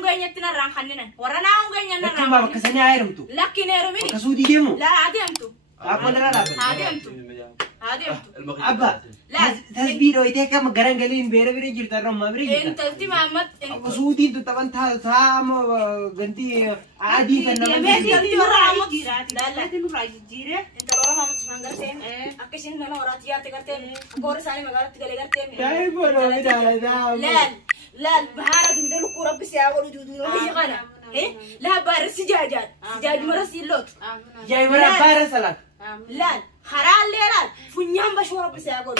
ونقول يتنا ران خننا ورنا ونقول ينا ران. لكن ما بكسني عيرمتو. لكن يرومي. كسودي ديمو. لا عادي أنتو. أما لا لا. عادي أنتو. عادي أنتو. أبا. لا. تسبيرو يتك كم غران قليل بيرة بيرة جرت الرم ما بريجي. أنت تي محمد. كسودي تو طبعا ثام غنتي عادي فنما. ميدي أنت ورا محمد. لا لا. أنت ورا محمد سمعنا سين. أكيد إننا ورا تيار تكرتين. أقول ساني مقالة تقولي كرتين. كيف ولا لا لا. لا بهارة تقدر كورة بس يا أقول جودو هي قنا إيه لا بارس سجاجات سجاج مرس يلوت جاي مرا بارس لك لا خرال ليلات فنيام بشورة بس يا أقول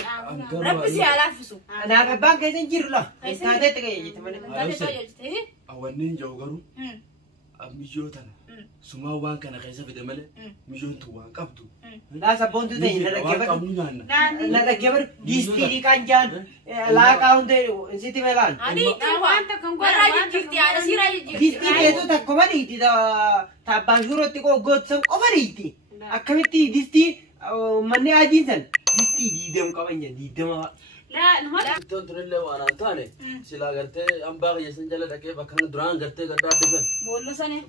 رب سي على فسو أنا كبان كيسن جيرلا كاده تكاي جتمنى إيه أولين جوغرو ميجوتنا سما وان كان خيسة في دمله ميجون توان كابتو لا سبون تدين لا كبر ديستي كان جان لا كاون ده سيتي ميلان أني توان مرة جيتي على سيرة جيتي ديستي ده تو تكمل يتي ده تابانجورو تيكو غوتسم كمل يتي أكملتي ديستي مني عادينسن ديستي ديدم كمان ديدم لا نهار تنتظر وانا تاني سلا قرتي أم باقي يسنجل لك كيف أكان دران قرتي قدر دفن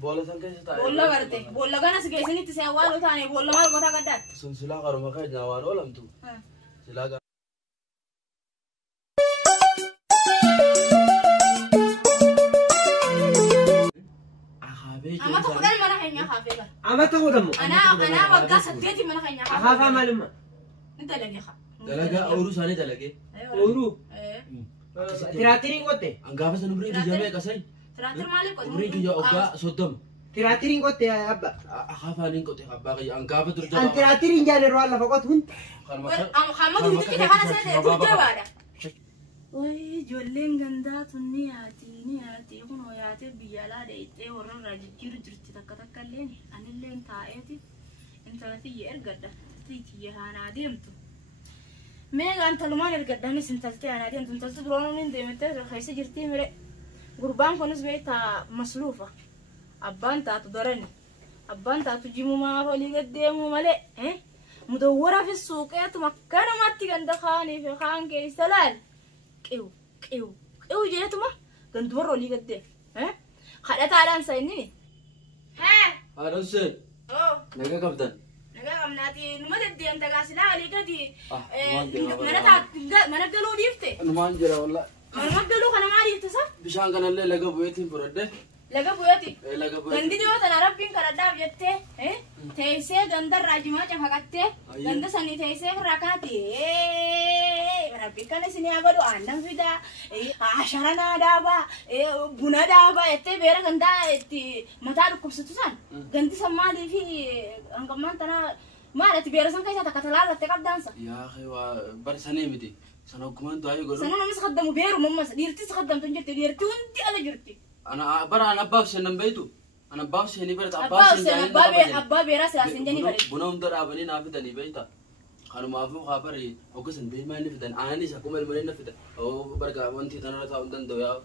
بولا سن كيف تاي بولا قرتي بولا كنا سكيسني تسيوالو ثاني بولا ما قطع قدر سن سلا قرو ما كاي جوان ولا متو سلا قر أما تقول أنا ما نحيي خافيك أما تقول دمو أنا وقاس سديتي ما نحيي خافا معلومة أنت لقي خا دلقة أورو ساني دلقة أورو تراتيرين قطة أنقافة سنبري كجامع كسي تراتير مالك أمري كجا أوكا صدام تراتيرين قطة يا أبا أخافة نين كتة باقي أنقافة ترجع أنت تراتيرين جاني روال فقط هون خامد ودي كده خلاص أنا ترجع بعد وي جولين غندا نياتي هونو ياتي بيالا ديتي ورن راجي جرتي تكتكلين أنا اللي أنت عايتي أنت لا تيجي أرجع تيجي هانا ديمتو ميغا أنت لما نرجع داني سنتلتي أنا ديمتو أنت تدرون من ديمتو خيسة جرتي مري قربان كونس بيتا مسلوفة أبان تاتو درني أبان تاتو جيمو ما هولي قديمو ملئ مدورة في السوق مكانة ما تيجي خاني في خان كي سلال كيو جيتو ما كنت برو لي قدام خلت على انسيني هذا سي نجا كابتن نجا قمناتي نمد دي انت غاسلا علي كدي من قالوا ديفتي انا ما انجرا والله من قالوا انا ما ديفت صح بشان كان اللي لقى بويتي برده لقى بويتي لقى بويتي غندي ديوت انا ربين كردا بيته تيسه غندر راجما چفقته غند سني تيسه راكاتي ربي كان سني اغدو اندم فيدا عشرنا دابا بنا دابا اتي بير غندا اتي متى كبستسان غندي سمالي في انكمان تنا ما رت بير سن كايتا تكتلا تكب دانسا يا اخي برسني مدي سنو كمان داي غلو سنو مس خدمو بيرو ممس ديرتي خدم تنجت ديرتي انت انا جرتي انا برا انا باب سنن بيتو انا باب سني برت ابا بيراس سنجني بري بنوم در ابني نافدني بيتا خانو مافو خبري او كسن بيما نفدن اني سكم المن نفد او برغا وانتي تنرا تاوندن دويا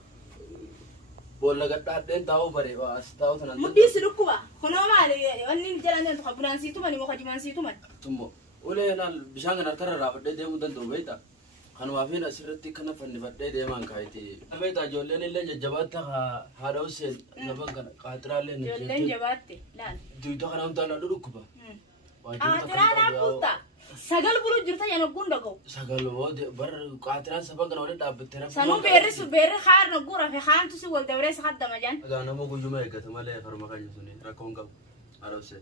بولا غدادن تاو بري واس تاو تنن مدي سلكوا خنو مالي اني جلان تخبران سيتو ماني مخجمان سيتو مان تمو ولا بشان نرتر رافد دي مدن دو بيتا خانو مافين اسرتي كنا فني فدي دي مان كايتي بيتا جولن اللي جبات هادو سي نبن كان قاترال ني جولن جباتي لا دويتو خنام تالا دكبا قاترال بوتا سجل بلو جرتا ينقون دكوا سجل وود بر قاتران سبب كنا ولد أب ترى سانو بير خار نقورا في خان تسي والدوريس خد مجان أنا مو كجوم هيك تمالي فرما كان يسوني ركون كم عروسة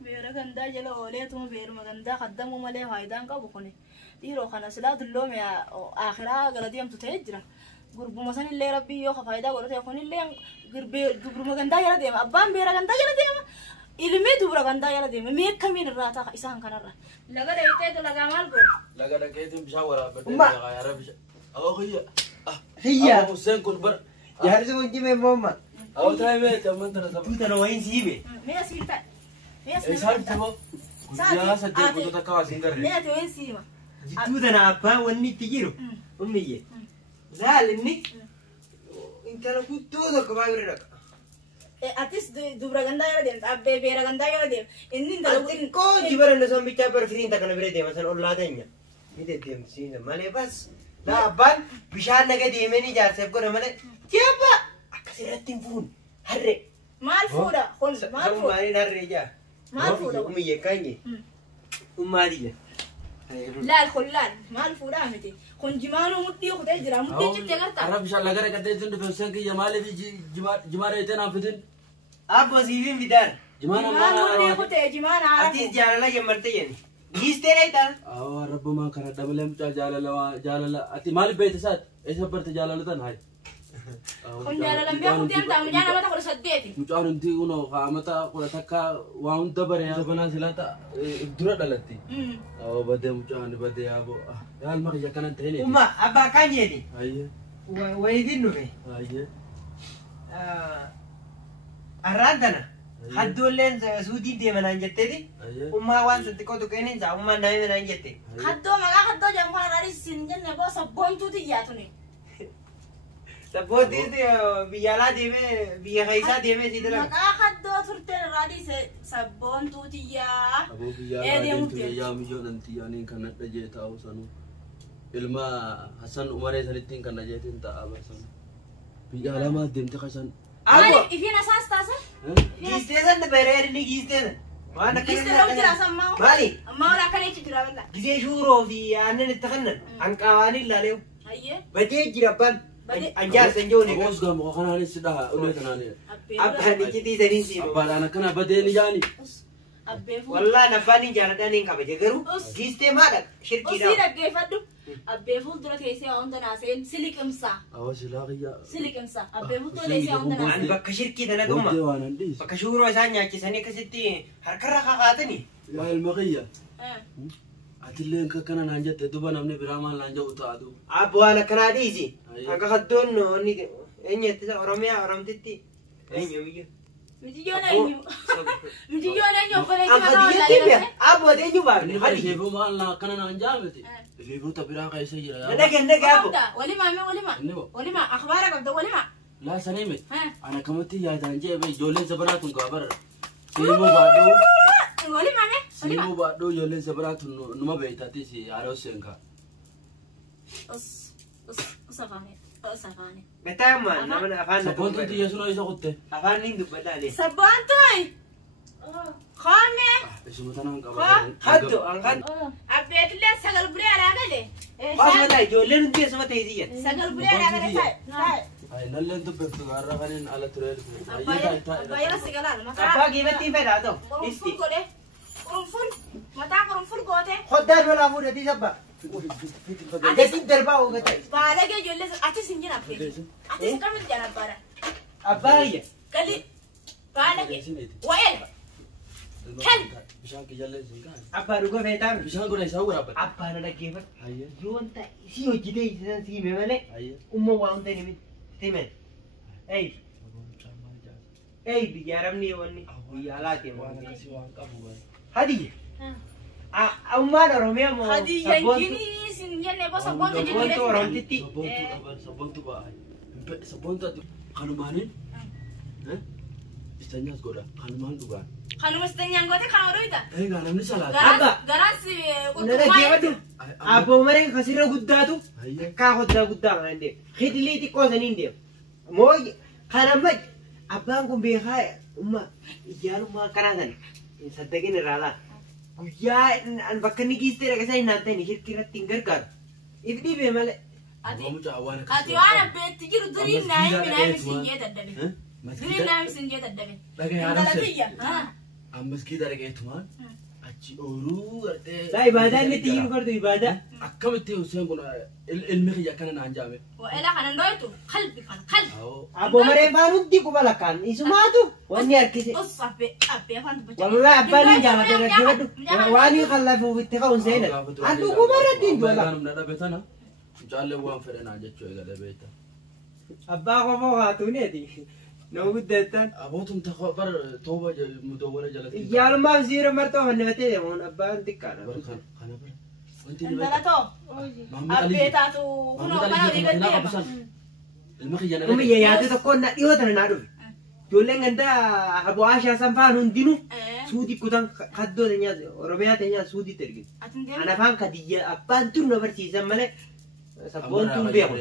بير غندا جل أولي توم بير مغندا خدام مالي هايدان كابوكوني تيرو خنا سلاد اللوم يا آخرها غلطيهم تتهجرا غرب مثلا اللي ربي يو خفايدا غلطي يكون اللي غرب مغندا يلا ديم أبان بير غندا يلا ديم ilmi dubra ganda yala de me kamin rata isan kanara laga de ite laga mal go laga de ketim bishawara bade ya rab aw هي حسين كن بر يا رجل وجي من ماما أو تايمه كمان ترى تو ترى وين سيبه ميا سيرتا ميا سيرتا تبو يا سجل كنت تكوا سينجر ميا توين سيما تو ترى أبا وني تجيرو أمي زال إني إنت لو كنت تو كبار رك أتيس دبر غندا يلا ديم أبى بير غندا يلا ديم إني أنت كو جبران نسوم بيتا برفرين تكنا بريدة مثلا أولاد دنيا ميت ديم سين مالي بس لا أبان بيشان نجا ديمني جالس يبغى رمله تيابا Asirratti fuun harre. Maal fuudha? Kun maal fuudha? Maaliin harre jaa? Maal fuudha? Ummiyye kanye. Ummaadiyya. Laal kun laal maal fuudhaa miti? Kun jimaanuu mudhii kutee jira mudhii cittee gartaa? Arab bishaan lagara qaddee sun dhufe sen kiyya maaliif jimaa reeteen aan fitin? Abbo siifin fidaan. Jimaan mudhii kutee jimaan haara Atis jaalala jammarte jenni. Giistee dheetaan. Awwa rabbumaa kana dabalee mucaa jaalala ati maaliif beeyte isaati? Eessa barte jaalalatan hayi? kun jaalalan bee kutee amtaa mucaa namata 18. Mucaan hundi kunoo qaamata kudha takka waa hunda bare banaa silaata dura dhalatti. Awwa badee mucaan badee yaaboo yaalma kiyya kanan ta'e. Umma abbaa kanyeeti. Ayye. Wayitiin dhufe. Ayye. Arraan tana. Haddoolleen suutiin deemanaan jetteeti. Ummaa waan xixiqqoo tuqeeniin isaa ummaan daa'imman jette. Haddoo maqaa haddoo jedhamu kana irraa isin jenne boo sabboontuuti iyyaatuni. Sabboontiin biyya alaa deemee biyya keessaa deemee si dalagu. Maqaa haddoo turteen irraa dhiise sabboontuuti iyyaa. Aboo biyyaa deemtu yaa milyoon antiyyaaniin kan nadha jee taa'u sanuu. Ilma Hassan Umaree sanittiin kan najeetiin ta'a barsan. Biyya alamaa deemte kasan. Abbo. Ifiin asaas taasa? Giistee san bareedni giistee san. Waan akka Giistee dhawuu jira sammaa. Maali? Ammaa wala akkana jechi jira balla. Gisee shuuroo fi aannan itti kannan hanqaawaanii ilaaleewu. Ayyee. Badee jira abbaan. Anjaarsa hin joone. Aboos gamoo kanaanis sidhaa ulee kanaanii. Abbaan iccitii saniin siinu. Abbaadhaan akkana badee ni jaani. Abbee fuudha. Wallaan abbaan hin jaaladhaan hin kabaje garuu giistee maadha shirkiidha. Usii dhaggeeffadhu. Abbee fuuldura teessee waa hunda naaseen siliqimsaa. Awwa silaa kiyyaa. Siliqimsaa. Abbee fuuldura teessee waa hunda naaseen. Ani bakka shirkii dana dhuma. Boodee waan hin dhiisu. Bakka shuuroo isaan nyaachisanii akkasitti harkarra kakaatanii. Yaa ilma kiyya. Atilleen kakkana naan jette duba namni biraa maal naan jedhu taatu. Abbo waan akkanaa dhiisi. Akka haddoon onni eenyatti isa Oromiyaa Oromtitti. Eenyu. Mijiyyoon eenyu. Mijiyyoon eenyu obboleessi Akka mataa biyyatti wallaalee biyya. Abbo eenyu baafne. Inni kan isheefuu maal akkana naan jaamete. Isheefuuta biraa keessa jira yaa. Naga abbo. Walimaa mee walimaa. Inni moo. Walimaa akhbaara qabda walimaa. Laa sanii mee. Ana kamatti yaadaan jee bee ijoolleen sabaraa tun gaabarra. Siimuu baadhuu. Walimaa mee. Siimuu baadhuu ijoolleen sabaraa tun numa beektatis haala seenkaa. Us afaanii. Betaa maan nama afaan Sabboontuu xiyya sunoo isa kutte. afaan niin dubbadhaale. Sabboontuy. Koome. Isuma tanaan qaba. Haddo ankan. Abbeetillee sagal buree alaa gale. Asuma ta'a ijoolleen hundi asuma ta'e siyyan. Sagal buree alaa gale taa'e. Ay nalleen dubbiftu gaarra kaniin ala turee. Abbaayyaa sigalaan mataa. Abbaa geebattiin fedhaa ta'u. Qurunful godhe. Qurunful. Mataa qurunful goote. Hoddaan lolaa fuudhatii sabba. Gatiin darbaa ooga ta'e. Baalagee ijoollee atis hin jira abbee. Atis kamitti jala abbaadha. Abbaa iyya. Gali. Baalagee. Wa'eel. Bishaan kiyyaallee isin kaan. Abbaa dhuga feetaan. Bishaan godha isaa waraabata. Abbaa na dhaggeeffata. Hayya. Yoon ta'e si hojjetee isisan siime malee. Hayya. Umma waa hunda himi. Simen. Ey. Ey biyya arabni wanni. Biyya alaati Waan akkasii waan qabu baay'ee. Hadiyya. Ummaan Oromiyaa moo Hadiyyaa injinii sin jenne bosa boontu sabboontu jennee. Oromtitti. Sabboontu baay'ee. Sabboontu kanumaaniin. Istanyaas godha kanumaan dhugaan. Kanuma sitanyaan goote kana odoita. Egaa namni salaata. Abba. Garaas Na qurxummaa. dhaggeeffatu. Abboo mareen kasirra guddaatu. Hayya. Kaa hoddaa guddaa kan deemu. Hidilii xiqqoo saniin deemu. Moo kan amma abbaan kun beekaa umma ijaarummaa akkanaa sana saddaqin irraa laa. Guyyaa bakka inni giistee dhaqasaa hin naan ta'in shirkii irratti hin gargaaru. If dhibee malee. Ati waan abbeetti jiru durii naayimi siin jee daddabe. Durii naayimi siin jee daddabe. Dhagee Intalatiyya. ammas giida dhaqeetumaan achi ooluu gartee. Laa ibaadaa inni itti jiru gartuu ibaadaa. Akkamitti Hussein kun ilmi kiyya akkana naan jaame. Wa'elaa kanan dhoytu qalbi kana qalbi. Abboo mareen faan hundi quba lakkaan isumaatu wanni harkise. Us abbee afaan dubbachaa. Wallahi abbaan hin jaalladhe dhaggeeffadhu. Waan hin qallafuuf itti ka'uun seenan. Handuu quba irratti hin joola. Namna dhabe tana mucaallee waan fedhanaa jechuu eegale beekta. Abbaa qofoo haatuuneeti. Nama guddattan. Abootum takka bar tooba mudawwala jalatti. Iyyaalummaaf siira martoo fannifatee deemuun abbaan xiqqaadha. Kana bara. Intalatoo. Abbee taatu kunoo mana olii gaddeema. Ilma kiyya na Ummi yaate tokkoon na dhiyoo tana naa dhufe. Ijoolleen gandaa aboo Ashaa sanfaan hundinuu suutii kutan kaddoo teenyaa Oromiyaa teenyaa suutiitti ergite. Ana afaan kadiyya abbaan turu na barsiisan malee sabboontuun beeku.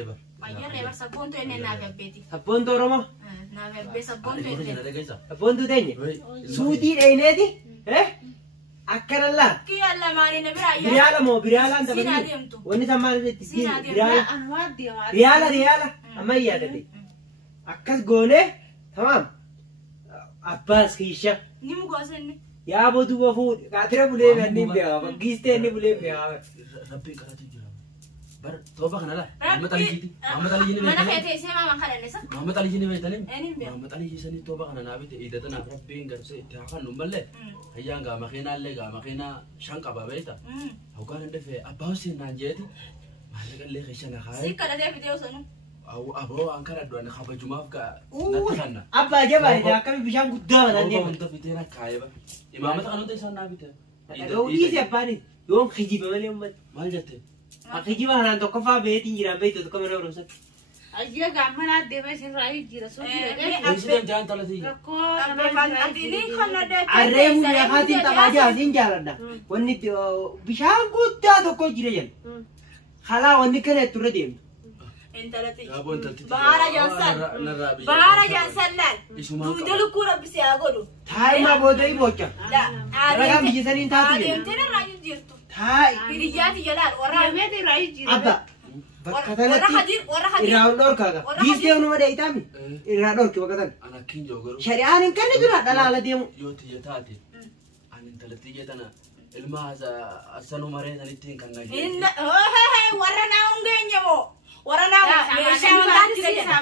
Ayyarree bar sabboontu enne naaf abbeeti. Sabboontu Oromoo. Naaf eebbee sabboon Ani beekte. kana dhageessa. Abboontu teenye. Wai. Suutii dhayneeti. Akkanallaa. Kiyyaan lamaanii na biraa yaa. Biriyaala moo biriyaalaan Siin taphatee? adeemtu. Wanni san maal jetti? Siin adeemtu. Biriyaala. Riyaala. Amma yaadate. Akkas goonee tamam. Abbaas kiisha. Ni mu goosanni. Yaa bootu bafuu kaatira bulee manni beekaa. Bakkiistee inni bulee beekaa. Rabbiin kadhatu jira. Bar tooba kana laa. Muhammad Rabbi. Ali jiiti. Muhammad Ali jiini Mana beekanii. feetee seemaa man kadhannisa. Muhammad Ali jiini beekanii. Eenyuun beeku. Muhammad Ali jiisanii tooba kana naa bite idatana rabbiin garsee itti haa kannu malee. Hayyaan gaa makiinaallee gaa makiinaa shan qaba beekta. Hawgaan hin dhufee abbaa Hussein naan jeeti. Maallaqallee keessa na kaayee. Si kadhatee fidee osoo Aboo an kana du'an kabajumaaf gaa natti kanna. Abbaa jabaa akkami bishaan guddaa Aboo banaan deema. wanta fitee na kaayee ba. Imaamata kanota isaan naa bite. Dhiisi abbaanis yoom kijiba malee uummata. Maal jettee? Kijiba kanaan tokkoffaa beetiin jiraan beektu tokko mana barumsatti. Ayya gamana deema sirraa jira soo jira. Eesidan jaan talatii. Rakkoo Arreemu meeqaatiin taphaa siin jaaladha. Wanni bishaan guddaa tokko jira jenna. Kalaa wanni kana itti irra deemtu. Yaaboo intalti. Bahara Jaansan. Bahara Jaansan laal. Duuda lukkuu rabbisi haa godhu. Taayimaa booda boca. Ragaan biyya saniin taatu jedha. Adeemtee narraa hin jirtu. Taayi. Hiriyyaati jalaan warra Deemee irraa jira. Abba. Bakka kanatti warra hajir. irraa ol dhorkaaga. Diistee hunuma dheeyitaami. Irraa dhorki bakka sana. Ana akkin jiru garuu. Shari'aan hin kanne jira dhalaala deemu. Yoo tiyya taate ani intalatti jeetana ilma asanuu maree sanitti hin kan nagee. Warra naa hungeenye moo. Warra naa meeshaa wantaatti jedha.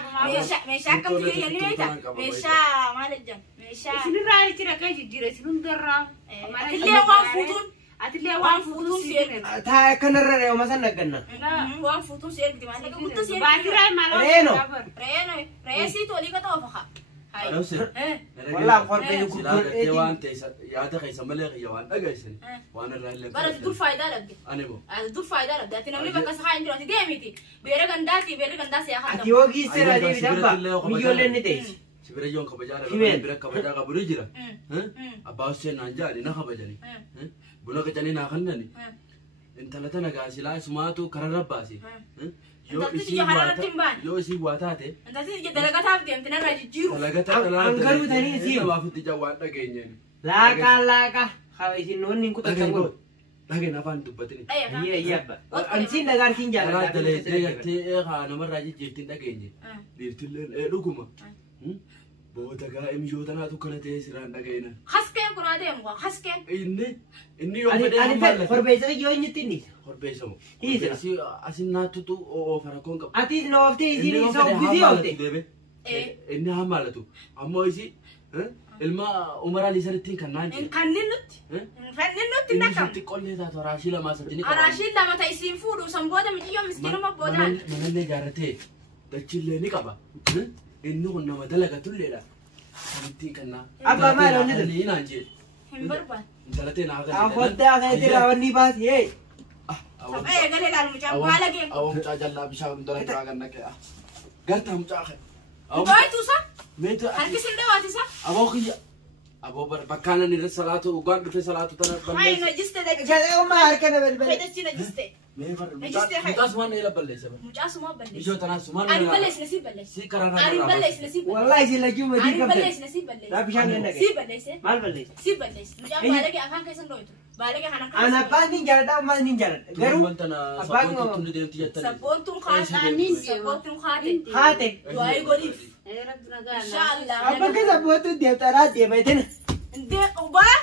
Meeshaa akkam biyya ni beekta. Meeshaa maal jedhan. Meeshaa. Isinirraa jira kan jira isin hundarraa. Atillee waan fuutuun. Atillee waan fuutuun si erga. Taa'e kanarra re'ooma san dhagganna. Waan fuutuun si ergiti maal akka guddaa si ergiti. Baatiraa maal Reeno. Reesii tolii ka ta'u faqa. Wallaan korbee Silaa gartee waan ta'e yaada keessa malee kiyya waan dhaga'isan waan irraa illee. Bara dur faayidaa dhabde. Ani moo. Dur faayidaa dhabde. Ati namni bakka sahaa hin jiru ati deemiti. Beera gandaati beera gandaa siyaa Ati kan yoo giistira deebi dabba. Biyyoollee ni teessi. Sibira yoon kabajaa Himeen. bira kabajaa qabu ni jira. Abbaa Hussein naan jaani na kabajani. Buna qacanii naa kannani. Intala tana gaa silaa isumaatu kararra baasi. Yoo isii waa taate. Intalti dalagataaf deemte narraa jijjiiru. Dalagataa Hangaruu tanii isii. Namaaf itti jawwaan dhageenyeen. Laaqa. Haa isin wanni hin kutatan godhu. Dhageen afaan dubbatini. Ayya abba. Ansiin dhagaartiin Karaa jaalladha. daleetee gartee haa namarraa jijjiirtiin dhageenye. Dhiirtilleen dhuguma. Boota gaa imishoo tanaatu kana ta'ee siraan dhagayeena. Haskeen kun adeemu haskeen. Inni yoo fedhee Ani hammaallate. korbeessa yoo inni ittiin Horbeessamu. Hiisa. Horbeessi asin naattutu farakoon qaba. Atis nooftee Inni isin yoo isa fedhee obbisii hammaallatu oofte. deebe. Inni hammaallatu. Ammoo isi ilma Umar Ali sanittiin kan naan jedhe. Kannin nutti. Fannin nutti Inni nakam. sitti qollee taatu araashii lamaa sadii ni qaba. Araashiin lama ta'e isiin fuudhu san booda mixiyyoo miskiinuma boodaan. Manallee jaaratee dachillee ni qaba. Inni kun nama dalagatulleedha. Sanittiin kan naa. Abbaa maal onni dha? Inni naan jedhe. Hin barbaadu. Intalatee naa kan Afoddaa kana jira wanni baasi. Taphee galee laalu mucaan baala geemu. Awwa mucaa jallaa bishaan dura biraa kan naqee. Gartaa mucaa kan. Mucaaituusa Meetu harkisin dhawaatisa. aboo kiyya. Aboo bakkaan inni irra salaatu ugaan dhufee salaatu tana Hayi balleessa. najiste dachi. Galee uumaa harka na balbala. Faydachi najiste. Mucaa sumaan eela balleessa. Mucaa sumaa balleessa. Bishoo tanaa sumaan Ani balleessine si balleessa. Si karaa Ani balleessine si balleessa. Wallahi isin lachuu madii Ani qabdan. balleessine si balleessa. Raa bishaan ganda Si ga'e. balleesse. Maal balleessa? Si balleessa. Mucaan baalagee afaan keessan dhooytu. Baalagee kana kan. Ana abbaan ni jaaladha ammas ni jaaladha. Garuu abbaan sabboontuun ni deemti jettanii. Sabboontuun kaate. Sabboontuun kaate. haate. Du'aayi godhiif. Rabbi nagaa. Inshallah. Abbaan kan sabboontuun deemtaraa deematena. Indee ubaa.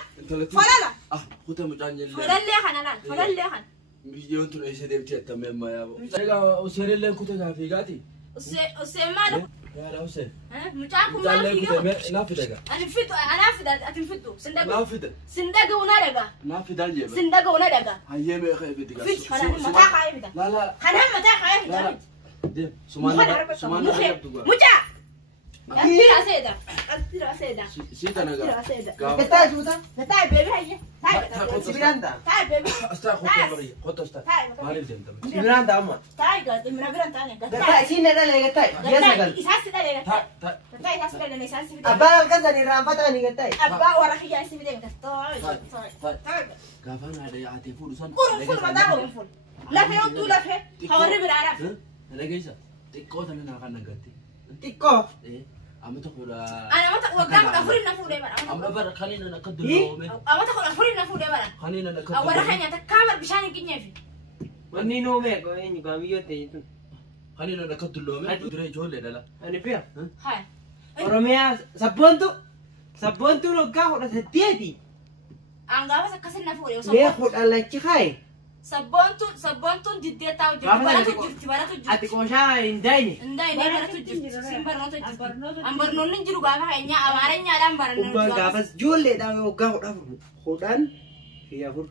Falala. Ah kutaa mucaan jillee. Falallee kana laal. Falallee kana. Biyyoon tun eessa deemti jettamee ammaa yaaboo. Egaa Useenillee kutaa gaafii gaati. Useen maal? Yaada Useen. Mucaan kun maal Mucaallee fiigama? kutaa naaf fida gaa. Ani fitu, anaa fida, ati fitu. Naaf fida. Sindaga una daga. Naaf fidaan jeeba. Sindaga una daga. Hayyee mee ka'e fidi gaa. Fitu, kana mataa kaayee fida. Laala. Kana mataa kaayee fida. Deem sumaan nama qabdu gaa. Mucaa. Atira seeda. Atira seeda. Sii tana gaa. Atira seeda. Gataa suuta. Gataa beebi hayye. Sibiraan ta'a. Taa'e beebi. Astaa kotoo barii. Kotoo astaa. Maaliif deemtame? Sibiraan ta'a amma. Taa'e gaati mina biran taa'e. Gataa isiin na dhalee gataa. Ji'a sagal. Isaas si dhalee gataa. Ta. Gataa isaas si dhalee isaas si fide. Abbaan halkan sanii raanfatanii gataa. Abbaa warra kiyyaa si fide gataa. Taa'e. Gaafaan haadha fuudhu san. Kun mataa kun ful. Lafee hudduu lafee. Hawarri biraa rafe. Dhageessa. Xiqqoo tana naa kan nagatti. Xiqqoo. أما تقول أنا ما تقول قدام أفرين نفوده بنا أما برا خلينا نكدر لهم أما تقول أفرين نفوده بنا خلينا نكدر أول رحنا تكامل بشان كنيفي Wanni noome ko eenyu gaamiyyoo ta'e tun. خلينا نكدر لهم دري جول لا Ani fiya. هاي Oromiyaa sabboontuun hoggaa 18 أنا قابس كسر نفوده mee kudhallachi kaaye. sabboontuun jiddee taa'u jirti baratu jirti baratu jirti. Ati qooshaa hin daayne. Indai ne baratu jirti sin barnoota jirti. An barnoonni jiru gaafa keenya amaareenyaadhaan barannu. Ubbaan gaafas ijoolleedhaan hoggaa 14 fi 4.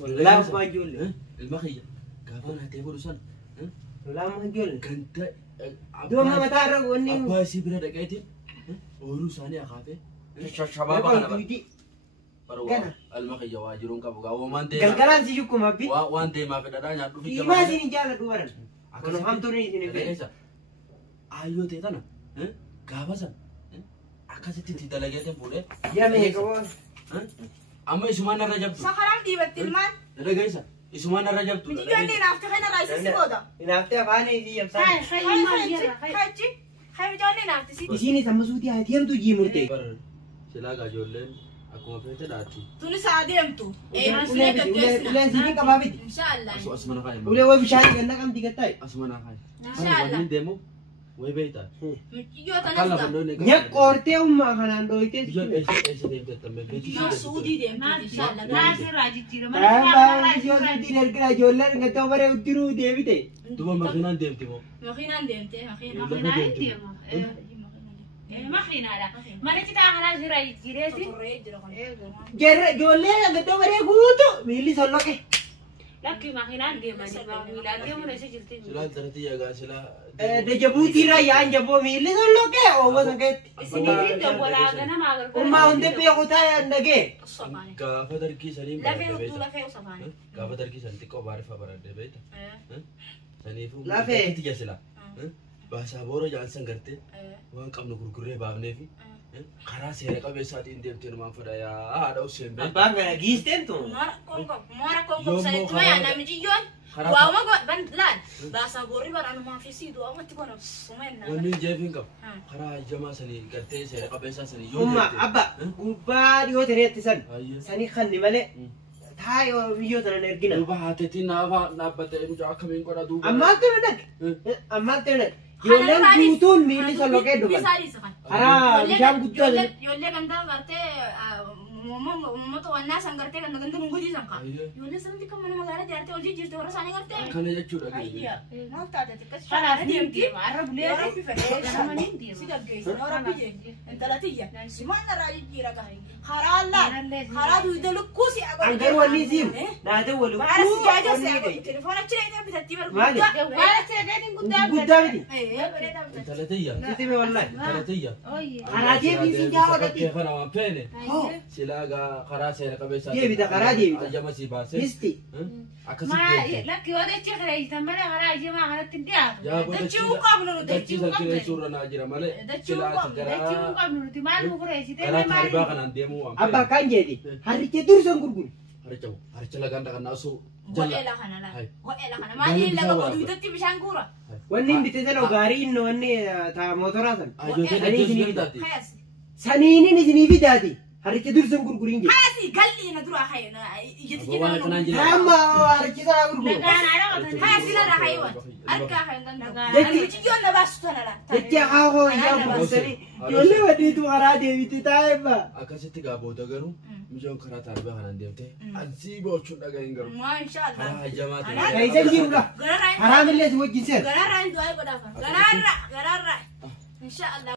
Wallaahi ubbaa ijoollee. المخية كافانا تيبولو سنة Wallaahi ubbaa ijoollee. كنت Dooma mataa irra wanni. أبا سيبنا دقيتين ورو ثانية خافة شباب أنا. بروا المخية واجرون كابوكا ومان دي Galgalaan si shukkuma abbi. وان دي ما في دادان يدو في Himaa isin jaalladhu baran. Kun hamtuun isin fedhe. أيوة تيتانا كافاسا أكاسيتي تدلقيتين فولي Yaa mee qaboo. أما إسمان الرجبتو Sakaraan dhiibatti ilmaan. رجعيسا إسمان الرجبتو Ijoollee naafte kana raayisisi booda. Inaaftee afaanii fi Hai, yabsaan. hai, magira, hai. Haji hayi ijoollee naafte si. Isiin sammasuutii haa deemtu jiimurte. silaa ijoolleen akkuma feete dhaatti. Tuni saa deemtu. Eebbisinee gaggeessina. Uleen sibiin qabaa miti. Inshaallah. Asuma na kaayi. Ulee waa bishaan ganna qabdi gattaa'e. Asuma na kaayi. Inshaallah. Waliin deemu way beeyta. Michiyyoo Akka tanas lafa ga'a. doonee Nyaqqoortee ummaa kanaan dhooytee. Biyyoon eessa deemte tamme beekti. Michiyyoo suudii deemti inshaallah. Naasir Raajijjiira. Ijoolleen ergira ijoolleen gattoo baree uttiruu deebite. Duuba makiinaan deemti moo? Makiinaan deemtee makiinaan. Makiinaa hin deemu. Makiinaadha. Mana citaa kanaa jira jireeti. Torree jira kan. Ijoolleen gattoo baree guutuu miilli solloqe. Lakki makiinaan deemanii miilaan deemuun eessa jirti? Silaa tartii egaa silaa. Dajabuutiirraa yaa'an jaboo miilli solloqe oowwa sangeetti. Isiniin dawwalaa ganamaa gargaara. Ummaa hundee beeku taa'e dhagee. Sofaani. Gaafa dargii sanii Lafee hudduu lafee sofaani. Gaafa dargii sanii xiqqoo baarifa baradde beekta. Saniifuu Lafee. itti jasila. Baasaa boora jaalsan gartee waan qabnu gurgurree baafneefi karaa seera qabeessaatiin deemtee numaan fedha yaa haadha useen beekta. Abbaan kana giisteen tun. Moora konko sanitti mayaa namijiyyoon. Waama ban laal. Baasaa boorri baranumaa fi siiduu amatti bona sumenna. Wanni jeefiin qabu karaa jamaa sanii gartee seera qabeessaa sanii yoo Ummaa abba gubbaa dhiyoo taneetti san. Ayyo. Sanii kanni malee taa'ee biyyoo tanan ergina. Duuba haateetiin naafaa dhaabbatee mucaa akkamiin godha duuba. Ammaatti na dhaqe. Ammaatti na dhaqe. Ijoolleen guutuun miilli solloqee dhugan. Karaa bishaan guddaa. Ijoollee gandaa gartee uummata wannaa san gartee ganda ganda mungudii san kaa. Ijoollee sanatti kan mana magaalaa jaartee hojii jirte warra isaanii gartee. Akkana jechuudha. Ayya. Maal taate xiqqas Kanaaf shaara ni deemti. deema. Arra bulee Yoo rabbi fedhee ganama ni deema. si gaggeessa. Yoo rabbi jee intala tiyya. Simaan narraa jijjiira gaa. Karaa allaan karaa duyda lukkuu si agarra. Angar wanni siim. Naatee wal Baara si jaajaa si agarra. Telefoona achi dheedee bitattii Maali? Waala seeqeetiin guddaa Guddaa miti. bareedaa bitattii. Talatayya. Sitime wallahi. Talatayya. Oyye. Karaa deebiisin jaawa gadi. Fakkee kana waan feene. Hoo. Silaa gaa karaa seera qabeessaa. Deebita, karaa deebita. Ajjama si baasee. Misti. Akkasitti. Lakki yoo dachee kireessitan malee karaa ijjimaa kanatti hin dhiyaatu. Yaa Dachii uu qabnu nu dachii san kireessuurra naa jira malee. Dachii uu Silaa qabnu, ati Dachii garaa kun qabnu nuti maal nu kireessitee garaa maal taaribaa kanaan deemuu waan Abba kan jedhi. Harricha dursan gurguru. Haricha lagaan dhaqannaa osoo Godhee la kana la. Godhee la kana. Maaliin laga qotuutatti bishaan guura. Wanni hin bitee sana gaarii inni wanni taa mootoraa san. Ajootee Sanii dachee isinii sun taate. Hayas. Saniinin isinii fidaati. Harricha dursan gurguriin jedhi. Hayasi galli na dura hayo na ijiti Abba waan akkanaan jira. jira. Amma harricha sana gurguru. Lagaan haadha qotan. Hayasi na hayo. Arka hayo danda'a. Jechi- Ani jiyoon na baasu tana la. Jecha haahoo ijaa buusanii. Ijoollee waddiitu karaa deebiti taa'eebba. Akkasitti gaabota garuu mijoon karaa taaribaa kanaan deemtee ansii boochuun dhagahin garuu. Maashaallah. Karaa hajjamaa ta'e. Kaisan jirudha. Gararraa. Karaa millee si wajjin seera. Gararraa hin du'aa godhaafa. Gararraa. Gararraa. Inshaallah.